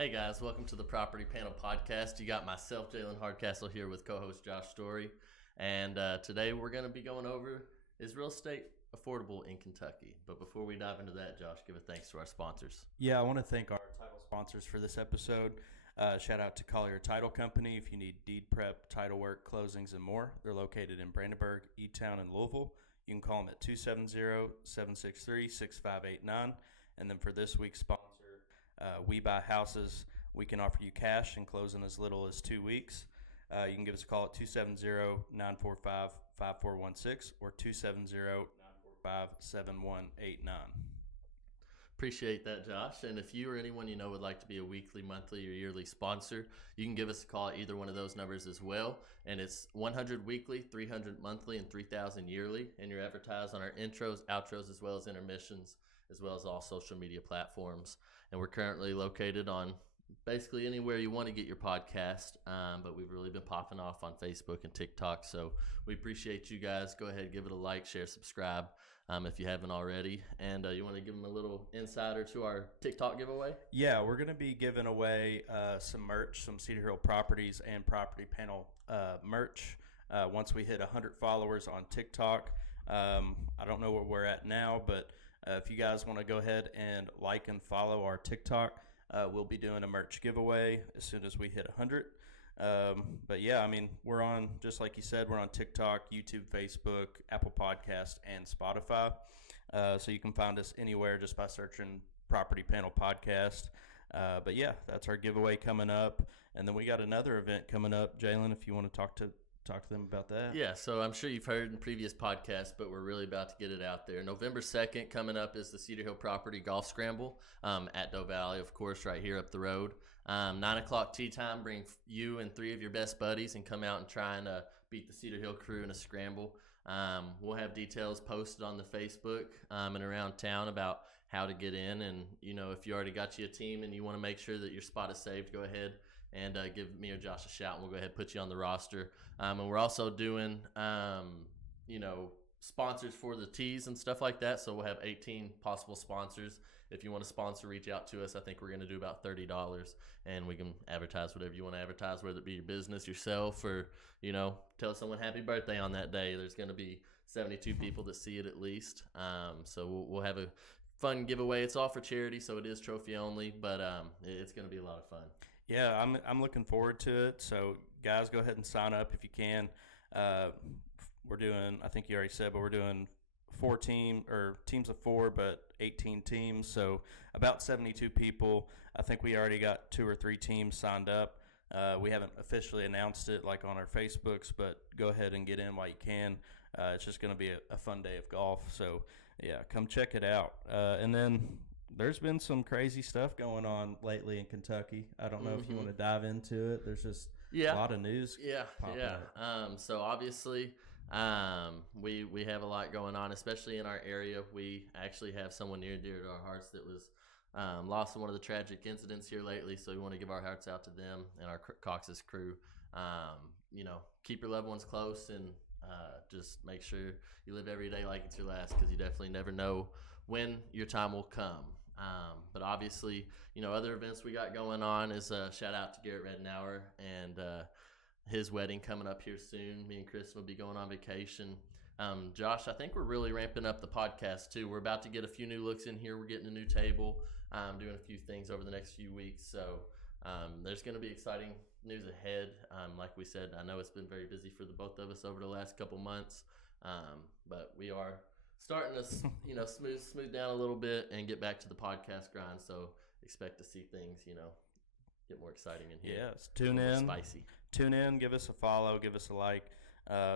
Hey guys, welcome to the Property Panel Podcast. You got myself, Jalen Hardcastle, here with co-host Josh Story, and today we're going to be going over is real estate affordable in Kentucky. But before we dive into that, Josh, give a thanks to our sponsors. Yeah, I want to thank our title sponsors for this episode. Shout out to Collier Title Company. If you need deed prep, title work, closings, and more, they're located in Brandenburg, E-Town, and Louisville. You can call them at 270-763-6589. And then for this week's sponsor, We Buy Houses. We can offer you cash and close in as little as 2 weeks. You can give us a call at 270-945-5416 or 270-945-7189. Appreciate that, Josh. And if you or anyone you know would like to be a weekly, monthly, or yearly sponsor, you can give us a call at either one of those numbers as well. And it's 100 weekly, 300 monthly, and 3,000 yearly. And you're advertised on our intros, outros, as well as intermissions, as well as all social media platforms. And we're currently located on basically anywhere you want to get your podcast, but we've really been popping off on Facebook and TikTok. So we appreciate you guys. Go ahead, give it a like, share, subscribe if you haven't already. And you want to give them a little insider to our TikTok giveaway? Yeah, we're going to be giving away some merch, some Cedar Hill Properties and Property Panel merch once we hit 100 followers on TikTok. I don't know where we're at now, but if you guys want to go ahead and like and follow our TikTok, we'll be doing a merch giveaway as soon as we hit 100. But yeah, I mean, we're on, just like you said, we're on TikTok, YouTube, Facebook, Apple Podcast, and Spotify. So you can find us anywhere just by searching Property Panel Podcast. But yeah, that's our giveaway coming up. And then we got another event coming up. Jalen, if you want to talk to them about that. Yeah, so I'm sure you've heard in previous podcasts, but we're really about to get it out there. November 2nd coming up is the Cedar Hill Property Golf Scramble at Doe Valley, of course, right here up the road. 9 o'clock tee time. Bring you and 3 of your best buddies and come out and try and beat the Cedar Hill crew in a scramble. We'll have details posted on the Facebook and around town about how to get in. And, you know, if you already got you a team and you want to make sure that your spot is saved, go ahead and give me or Josh a shout, and we'll go ahead and put you on the roster. And we're also doing, sponsors for the tees and stuff like that. So we'll have 18 possible sponsors. If you want to sponsor, reach out to us. I think we're going to do about $30, and we can advertise whatever you want to advertise, whether it be your business, yourself, or, you know, tell someone happy birthday on that day. There's going to be 72 people that see it at least. So we'll have a fun giveaway. It's all for charity, so it is trophy only, but it's going to be a lot of fun. Yeah, I'm looking forward to it. So, guys, go ahead and sign up if you can. We're doing, I think you already said, but we're doing teams of 4, but 18 teams. So about 72 people. I think we already got 2 or 3 teams signed up. We haven't officially announced it like on our Facebooks, but go ahead and get in while you can. It's just going to be a fun day of golf. So, yeah, come check it out. And then there's been some crazy stuff going on lately in Kentucky. I don't know if you want to dive into it. There's just a lot of news. Popping up. So obviously, we have a lot going on, especially in our area. We actually have someone near and dear to our hearts that was lost in one of the tragic incidents here lately. So we want to give our hearts out to them and our Cox's crew. Keep your loved ones close and just make sure you live every day like it's your last, because you definitely never know when your time will come. But obviously, other events we got going on is shout out to Garrett Redenauer and his wedding coming up here soon. Me and Kristen will be going on vacation. Josh, I think we're really ramping up the podcast too. We're about to get a few new looks in here. We're getting a new table, doing a few things over the next few weeks. So there's going to be exciting news ahead. Like we said, I know it's been very busy for the both of us over the last couple months, but we are starting to smooth down a little bit and get back to the podcast grind. So expect to see things get more exciting in here. Yes, Spicy. Tune in, give us a follow, give us a like.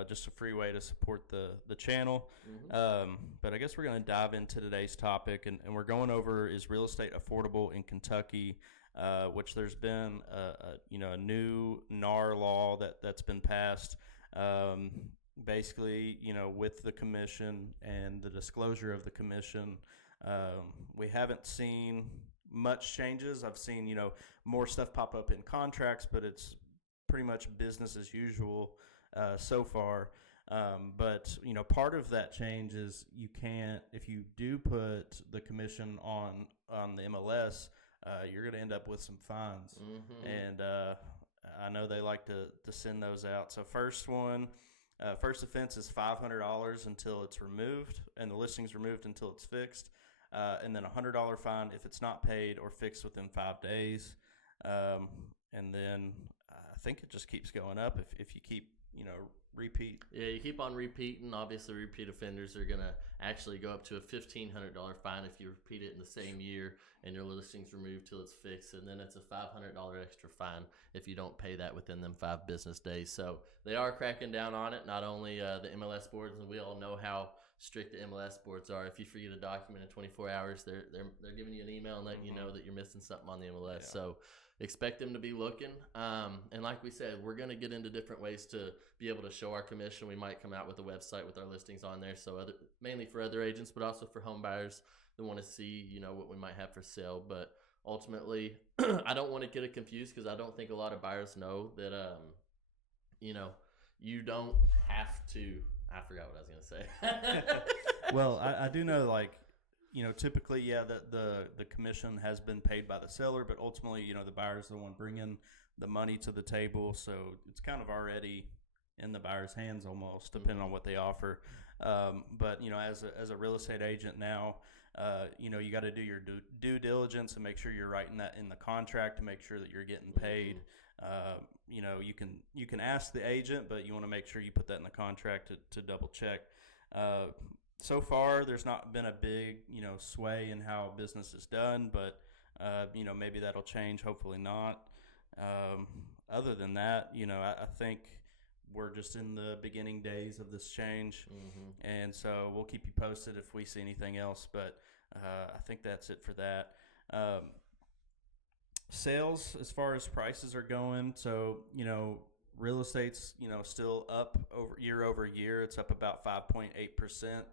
Just a free way to support the channel. But I guess we're going to dive into today's topic, and we're going over, is real estate affordable in Kentucky, which there's been a new NAR law that's been passed. Basically, with the commission and the disclosure of the commission, we haven't seen much changes. I've seen, more stuff pop up in contracts, but it's pretty much business as usual so far. But, part of that change is you can't, if you do put the commission on the MLS, you're going to end up with some fines. Mm-hmm. And I know they like to send those out. So first offense is $500 until it's removed, and the listing's removed until it's fixed. And then a $100 fine if it's not paid or fixed within 5 days. And then I think it just keeps going up if you keep, repeat. Yeah, you keep on repeating. Obviously, repeat offenders are going to actually go up to a $1,500 fine if you repeat it in the same year and your listing's removed till it's fixed. And then it's a $500 extra fine if you don't pay that within them 5 business days. So they are cracking down on it, not only the MLS boards, and we all know how strict the MLS boards are. If you forget a document in 24 hours, they're giving you an email and letting you know that you're missing something on the MLS. Yeah. So expect them to be looking. And like we said, we're going to get into different ways to be able to show our commission. We might come out with a website with our listings on there. So mainly for other agents, but also for home buyers that want to see, what we might have for sale. But ultimately, I don't want to get it confused because I don't think a lot of buyers know that, you don't have to. I forgot what I was going to say. Well, I do know, typically, the commission has been paid by the seller, but ultimately, the buyer's the one bringing the money to the table. So it's kind of already in the buyer's hands almost, depending on what they offer. But, as a real estate agent now, you got to do your due diligence and make sure you're writing that in the contract to make sure that you're getting paid. You can ask the agent, but you want to make sure you put that in the contract to double check. So far, there's not been a big, sway in how business is done, but, maybe that'll change. Hopefully not. Other than that, I think we're just in the beginning days of this change. Mm-hmm. And so we'll keep you posted if we see anything else, but I think that's it for that. Sales, as far as prices are going, so, real estate's, still up year over year. It's up about 5.8%.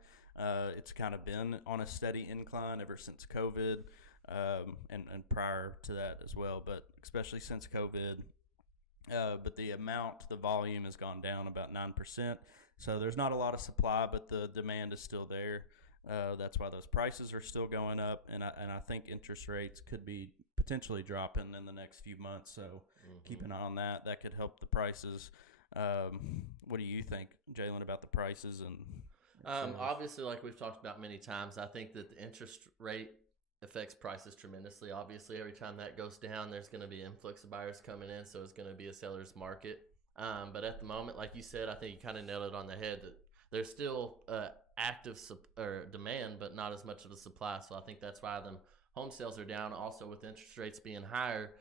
It's kind of been on a steady incline ever since COVID, and prior to that as well, but especially since COVID. But the volume has gone down about 9%. So there's not a lot of supply, but the demand is still there. That's why those prices are still going up, and I think interest rates could be potentially dropping in the next few months. So keep an eye on that. That could help the prices. What do you think, Jalen, about the prices? And obviously, like we've talked about many times, I think that the interest rate affects prices tremendously. Obviously, every time that goes down, there's going to be influx of buyers coming in, so it's going to be a seller's market. But at the moment, like you said, I think you kind of nailed it on the head that there's still active demand, but not as much of a supply. So I think that's why them home sales are down. Also, with interest rates being higher,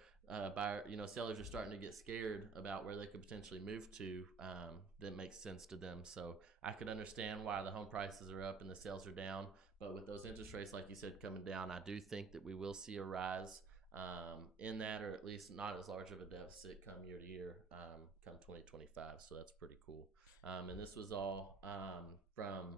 sellers are starting to get scared about where they could potentially move to. That makes sense to them. So I could understand why the home prices are up and the sales are down. But with those interest rates, like you said, coming down, I do think that we will see a rise in that, or at least not as large of a deficit come year to year, come 2025. So that's pretty cool. And this was all from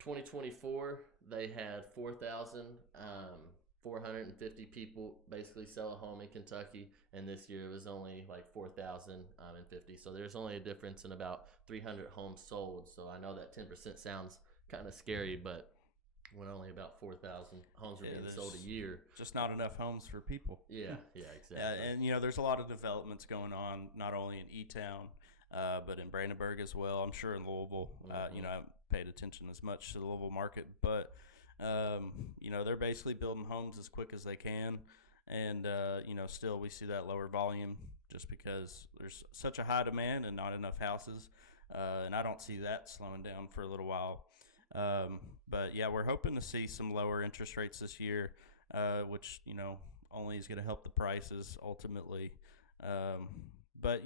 2024. They had 4,450 people basically sell a home in Kentucky, and this year it was only like 4,050. So there's only a difference in about 300 homes sold. So I know that 10% sounds kind of scary, but when only about 4,000 homes are being sold a year, just not enough homes for people. Yeah, exactly. Yeah, and there's a lot of developments going on, not only in E-Town, but in Brandenburg as well. I'm sure in Louisville. I haven't paid attention as much to the Louisville market, but they're basically building homes as quick as they can, and still we see that lower volume just because there's such a high demand and not enough houses, and I don't see that slowing down for a little while. But yeah, we're hoping to see some lower interest rates this year, which only is going to help the prices ultimately. But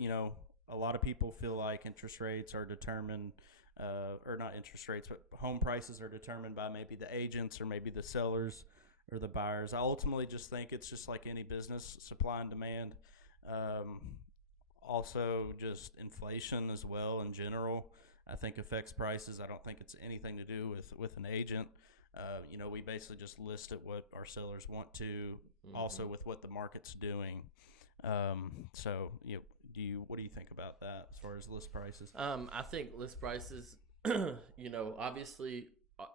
a lot of people feel like interest rates are determined, or not interest rates, but home prices are determined by maybe the agents or maybe the sellers or the buyers. I ultimately just think it's just like any business, supply and demand. Also, just inflation as well in general, I think affects prices. I don't think it's anything to do with an agent. We basically just list at what our sellers want to, also with what the market's doing. So, what do you think about that as far as list prices? I think list prices, obviously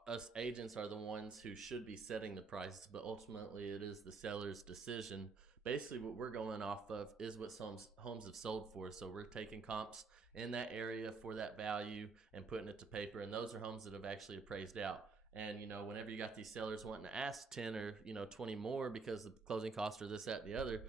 us agents are the ones who should be setting the prices, but ultimately it is the seller's decision. Basically, what we're going off of is what homes have sold for. So we're taking comps in that area for that value and putting it to paper. And those are homes that have actually appraised out. And whenever you got these sellers wanting to ask 10 or 20 more because the closing costs are this, that, and the other,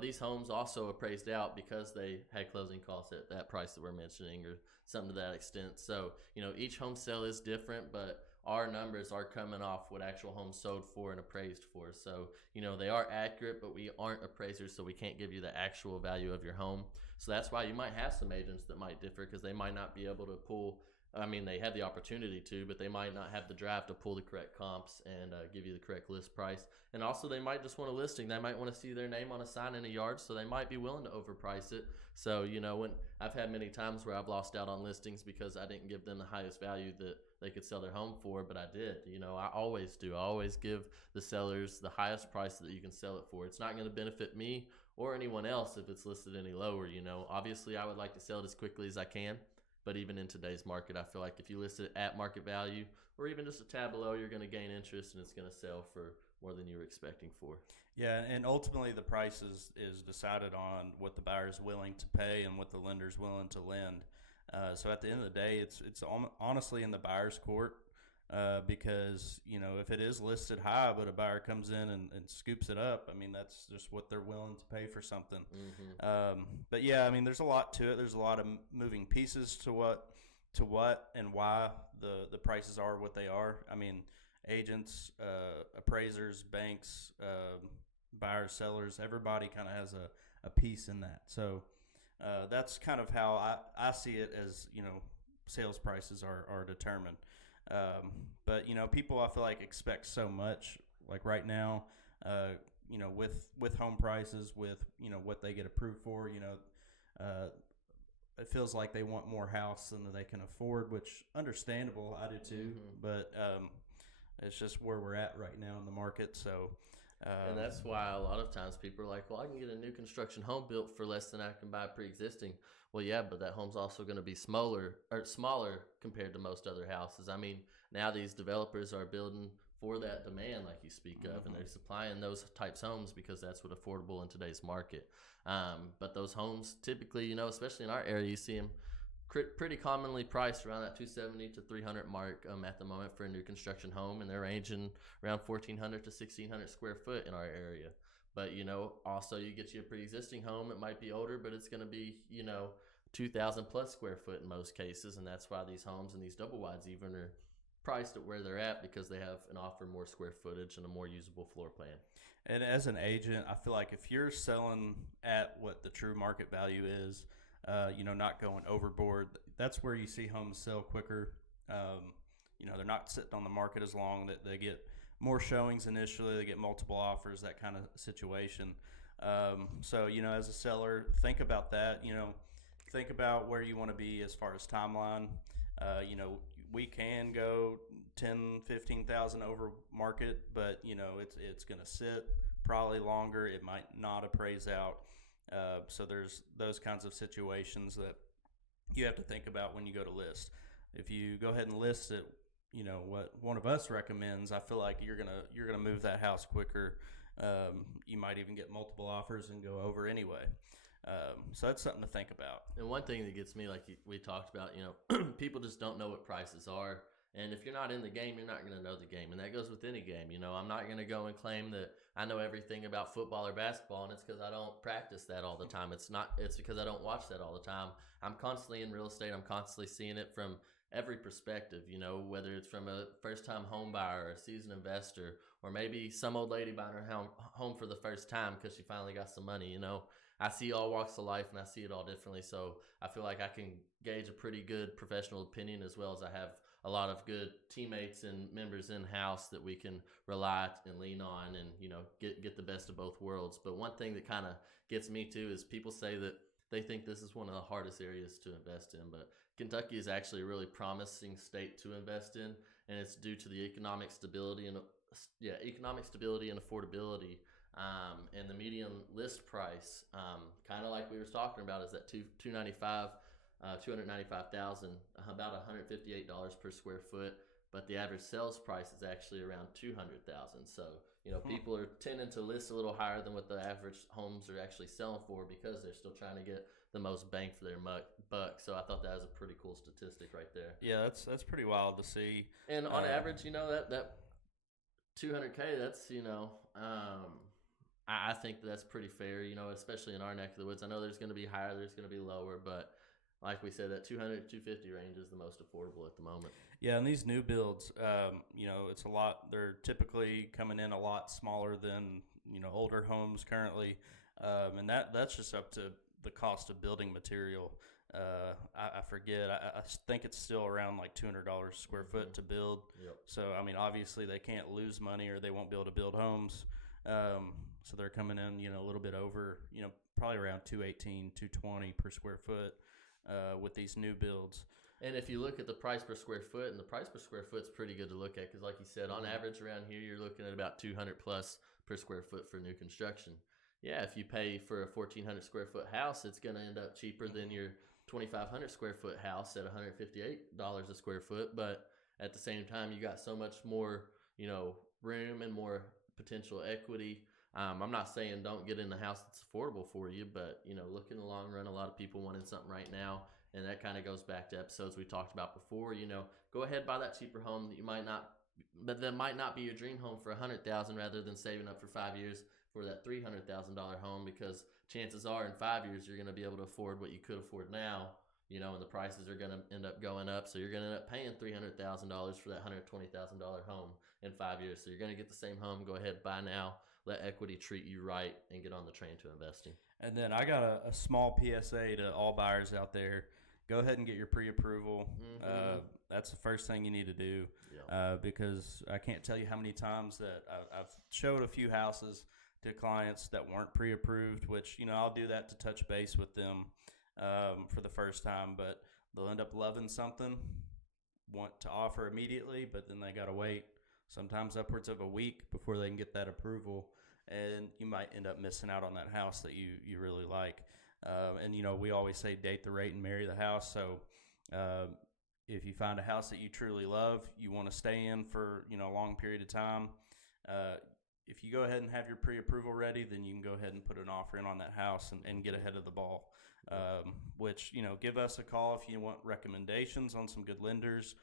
these homes also appraised out because they had closing costs at that price that we're mentioning or something to that extent. So each home sale is different, but our numbers are coming off what actual homes sold for and appraised for. So they are accurate, but we aren't appraisers, so we can't give you the actual value of your home. So that's why you might have some agents that might differ, because they might not be able to pull, they have the opportunity to, but they might not have the drive to pull the correct comps and give you the correct list price. And also, they might just want a listing. They might want to see their name on a sign in a yard, so they might be willing to overprice it. So, when I've had many times where I've lost out on listings because I didn't give them the highest value that they could sell their home for, but I did. I always do. I always give the sellers the highest price that you can sell it for. It's not going to benefit me or anyone else if it's listed any lower. Obviously, I would like to sell it as quickly as I can. But even in today's market, I feel like if you list it at market value or even just a tad below, you're going to gain interest and it's going to sell for more than you were expecting for. Yeah, and ultimately the price is decided on what the buyer is willing to pay and what the lender is willing to lend. So at the end of the day, it's honestly in the buyer's court, because if it is listed high but a buyer comes in and scoops it up, that's just what they're willing to pay for something. Mm-hmm. But yeah, there's a lot to it. There's a lot of moving pieces to what and why the prices are what they are. Agents, appraisers, banks, buyers, sellers, everybody kind of has a piece in that. So that's kind of how I see it, as sales prices are determined. But people, I feel like, expect so much, like right now, with home prices, with what they get approved for, it feels like they want more house than they can afford, which understandable. I do too. Mm-hmm. But it's just where we're at right now in the market. So and that's why a lot of times people are like, well, I can get a new construction home built for less than I can buy pre-existing. Well, yeah, but that home's also going to be smaller compared to most other houses. Now these developers are building for that demand, like you speak of, and they're supplying those types of homes because that's what affordable in today's market. But those homes typically, especially in our area, you see them pretty commonly priced around that 270 to 300 mark at the moment for a new construction home, and they're ranging around 1,400 to 1,600 square foot in our area. But also you get you a pre-existing home, it might be older, but it's going to be 2,000 plus square foot in most cases, and that's why these homes and these double wides even are priced at where they're at, because they have and offer more square footage and a more usable floor plan. And as an agent, I feel like if you're selling at what the true market value is, not going overboard, that's where you see homes sell quicker. They're not sitting on the market as long, that they get more showings initially, they get multiple offers, that kind of situation. So, as a seller, think about that. Think about where you want to be as far as timeline. We can go 10, 15,000 over market, but it's going to sit probably longer. It might not appraise out. So there's those kinds of situations that you have to think about when you go to list. If you go ahead and list it, what one of us recommends, I feel like you're gonna move that house quicker. You might even get multiple offers and go over anyway. So that's something to think about. And one thing that gets me, like we talked about, people just don't know what prices are. And if you're not in the game, you're not going to know the game. And that goes with any game. I'm not going to go and claim that I know everything about football or basketball, and it's because I don't practice that all the time. It's because I don't watch that all the time. I'm constantly in real estate. I'm constantly seeing it from every perspective, whether it's from a first-time home buyer or a seasoned investor, or maybe some old lady buying her home for the first time because she finally got some money. I see all walks of life, and I see it all differently. So I feel like I can gauge a pretty good professional opinion, as well as I have a lot of good teammates and members in-house that we can rely and lean on and, get the best of both worlds. But one thing that kind of gets me too is people say that they think this is one of the hardest areas to invest in, but Kentucky is actually a really promising state to invest in, and it's due to the economic stability and affordability. And the median list price, kind of like we were talking about, is that $295,000, about $158 per square foot. but the average sales price is actually around 200,000. So people are tending to list a little higher than what the average homes are actually selling for because they're still trying to get the most bang for their buck. So I thought that was a pretty cool statistic right there. Yeah, that's pretty wild to see. And on average, that 200K, that's I think that's pretty fair. Especially in our neck of the woods. I know there's going to be higher, there's going to be lower, but like we said, that 200 250 range is the most affordable at the moment. Yeah, and these new builds, it's a lot. They're typically coming in a lot smaller than older homes currently, and that's just up to the cost of building material. I forget. I think it's still around like $200 a square foot to build. Yep. So I mean, obviously they can't lose money or they won't be able to build homes. So they're coming in, a little bit over, probably around 218, 220 per square foot with these new builds. And if you look at the price per square foot, and the price per square foot is pretty good to look at because, like you said, on average around here, you're looking at about 200 plus per square foot for new construction. Yeah, if you pay for a 1,400 square foot house, it's going to end up cheaper than your 2,500 square foot house at $158 a square foot. But at the same time, you got so much more, room and more potential equity. I'm not saying don't get in the house that's affordable for you, but look in the long run, a lot of people wanting something right now. And that kind of goes back to episodes we talked about before. Go ahead, buy that cheaper home that might not be your dream home for $100,000 rather than saving up for 5 years for that $300,000 home, because chances are in 5 years you're going to be able to afford what you could afford now, and the prices are going to end up going up. So you're going to end up paying $300,000 for that $120,000 home in 5 years. So you're going to get the same home. Go ahead, buy now. Let equity treat you right and get on the train to investing. And then I got a small PSA to all buyers out there. Go ahead and get your pre-approval. That's the first thing you need to do. Yep. Because I can't tell you how many times that I've showed a few houses to clients that weren't pre-approved, which, I'll do that to touch base with them for the first time, but they'll end up loving something, want to offer immediately, but then they got to wait sometimes upwards of a week before they can get that approval, and you might end up missing out on that house that you really like. And we always say date the rate and marry the house. So if you find a house that you truly love, you want to stay in for a long period of time, if you go ahead and have your pre-approval ready, then you can go ahead and put an offer in on that house and get ahead of the ball. Which give us a call if you want recommendations on some good lenders,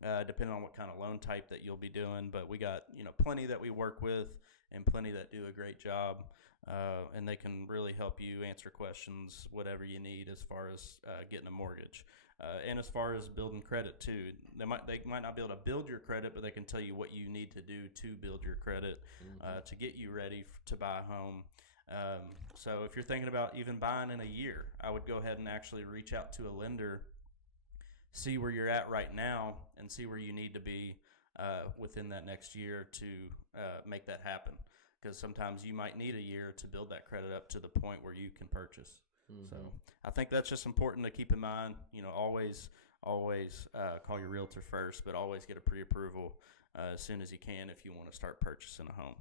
depending on what kind of loan type that you'll be doing. But we got plenty that we work with and plenty that do a great job, and they can really help you answer questions, whatever you need as far as getting a mortgage, and as far as building credit too. They might not be able to build your credit, but they can tell you what you need to do to build your credit to get you ready to buy a home. So if you're thinking about even buying in a year, I would go ahead and actually reach out to a lender, see where you're at right now, and see where you need to be within that next year to make that happen. Because sometimes you might need a year to build that credit up to the point where you can purchase. So I think that's just important to keep in mind. Always call your realtor first, but always get a pre-approval as soon as you can if you want to start purchasing a home.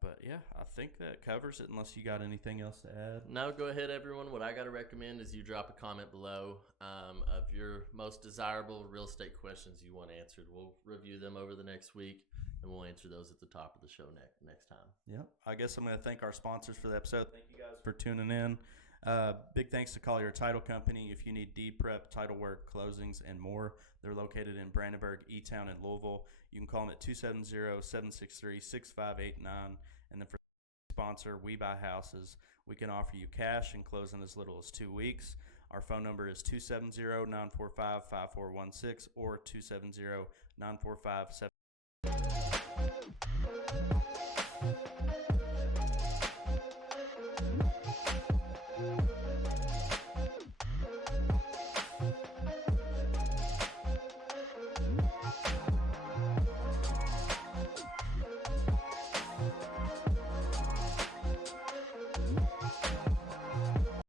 But yeah, I think that covers it, unless you got anything else to add. No, go ahead, everyone. What I got to recommend is you drop a comment below of your most desirable real estate questions you want answered. We'll review them over the next week, and we'll answer those at the top of the show next time. Yeah, I guess I'm going to thank our sponsors for the episode. Thank you guys for tuning in. Big thanks to Collier Title Company. If you need deed prep, title work, closings, and more, they're located in Brandenburg, E-Town, and Louisville. You can call them at 270-763-6589. And then for sponsor, We Buy Houses, we can offer you cash and close in as little as 2 weeks. Our phone number is 270-945-5416 or 270-945-7